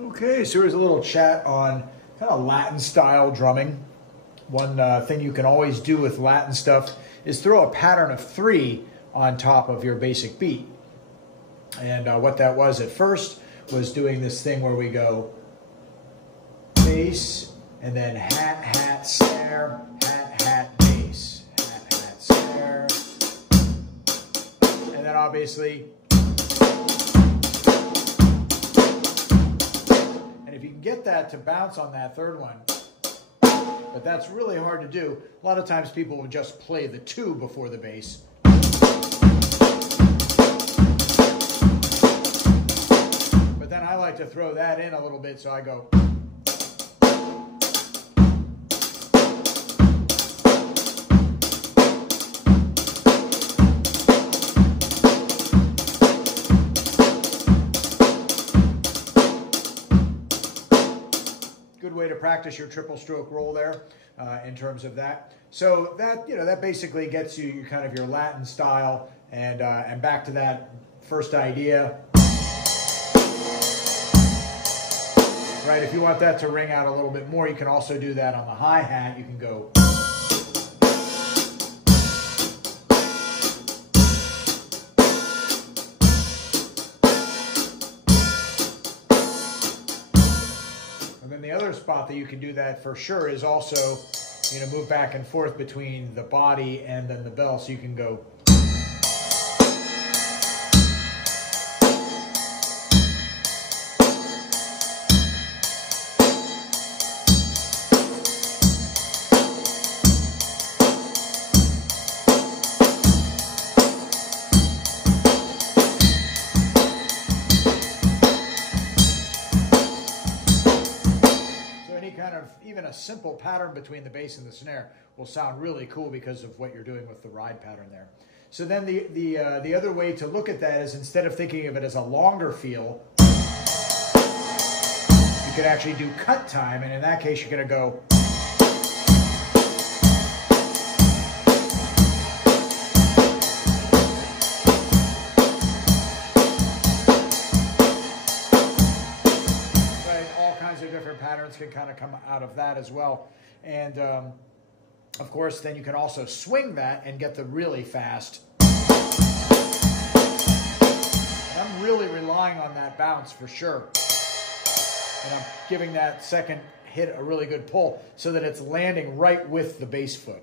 Okay, so here's a little chat on kind of Latin style drumming. One thing you can always do with Latin stuff is throw a pattern of 3 on top of your basic beat. And what that was at first was doing this thing where we go bass, and then hat, hat, snare, hat, hat, bass, hat, hat, snare. And then obviously, and if you can get that to bounce on that third one, but that's really hard to do. A lot of times people will just play the 2 before the bass. But then I like to throw that in a little bit, so I go. Good way to practice your triple stroke roll there in terms of that. So that, that basically gets you kind of your Latin style, and back to that first idea. Right, if you want that to ring out a little bit more, you can also do that on the hi-hat. You can go. And then the other spot that you can do that for sure is also, move back and forth between the body and then the bell, so you can go. Even a simple pattern between the bass and the snare will sound really cool because of what you're doing with the ride pattern there. So then the other way to look at that is, instead of thinking of it as a longer feel, you could actually do cut time, and in that case you're going to go. Different patterns can kind of come out of that as well. And of course, then you can also swing that and get the really fast. And I'm really relying on that bounce for sure. And I'm giving that second hit a really good pull so that it's landing right with the bass foot.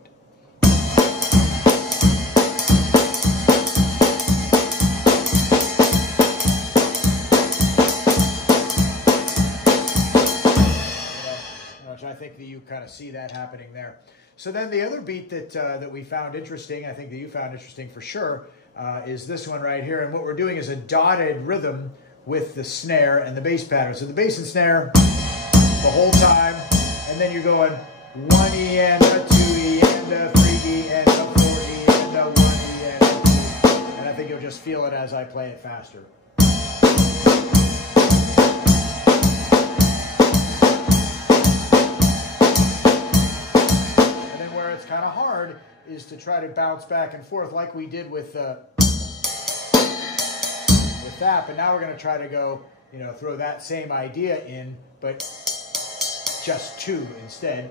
I think that you kind of see that happening there. So then the other beat that we found interesting, I think that you found interesting for sure, is this one right here. And what we're doing is a dotted rhythm with the snare and the bass pattern. So the bass and snare the whole time, and then you're going 1E and a 2E and a 3E and a 4E and a 1E and a 2E. And I think you'll just feel it as I play it faster. Kind of hard is to try to bounce back and forth like we did with that, but now we're going to try to go, throw that same idea in, but just 2 instead.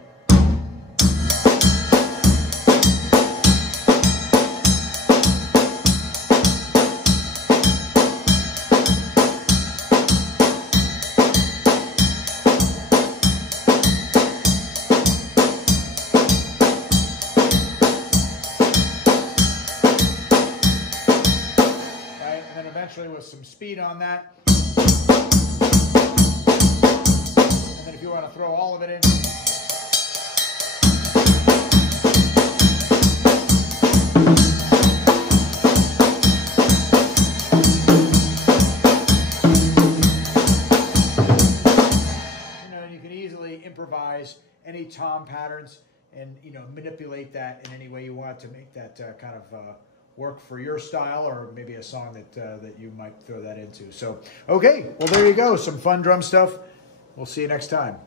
With some speed on that. And then if you want to throw all of it in. You can easily improvise any tom patterns and, manipulate that in any way you want to make that kind of work for your style, or maybe a song that you might throw that into. So, okay, well, there you go. Some fun drum stuff. We'll see you next time.